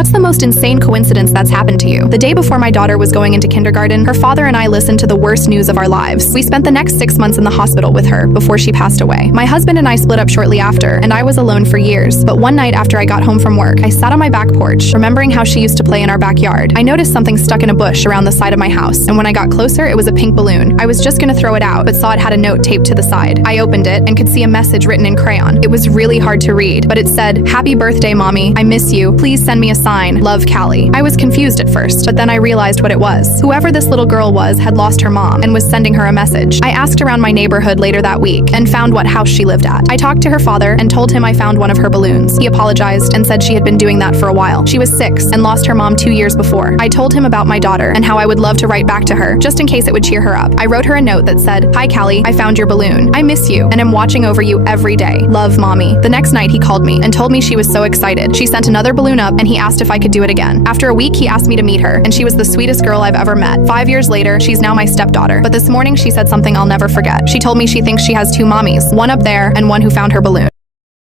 What's the most insane coincidence that's happened to you? The day before my daughter was going into kindergarten, her father and I listened to the worst news of our lives. We spent the next 6 months in the hospital with her before she passed away. My husband and I split up shortly after, and I was alone for years. But one night after I got home from work, I sat on my back porch, remembering how she used to play in our backyard. I noticed something stuck in a bush around the side of my house, and when I got closer, it was a pink balloon. I was just gonna throw it out, but saw it had a note taped to the side. I opened it and could see a message written in crayon. It was really hard to read, but it said, "Happy birthday, Mommy. I miss you. Please send me a sign. Love, Callie." I was confused at first, but then I realized what it was. Whoever this little girl was had lost her mom and was sending her a message. I asked around my neighborhood later that week and found what house she lived at. I talked to her father and told him I found one of her balloons. He apologized and said she had been doing that for a while. She was 6 and lost her mom 2 years before. I told him about my daughter and how I would love to write back to her, just in case it would cheer her up. I wrote her a note that said, "Hi, Callie. I found your balloon. I miss you and am watching over you every day. Love, Mommy." The next night he called me and told me she was so excited. She sent another balloon up and he asked if I could do it again. After a week, he asked me to meet her, and she was the sweetest girl I've ever met. 5 years later, she's now my stepdaughter. But this morning she said something I'll never forget. She told me she thinks she has 2 mommies, one up there and one who found her balloon.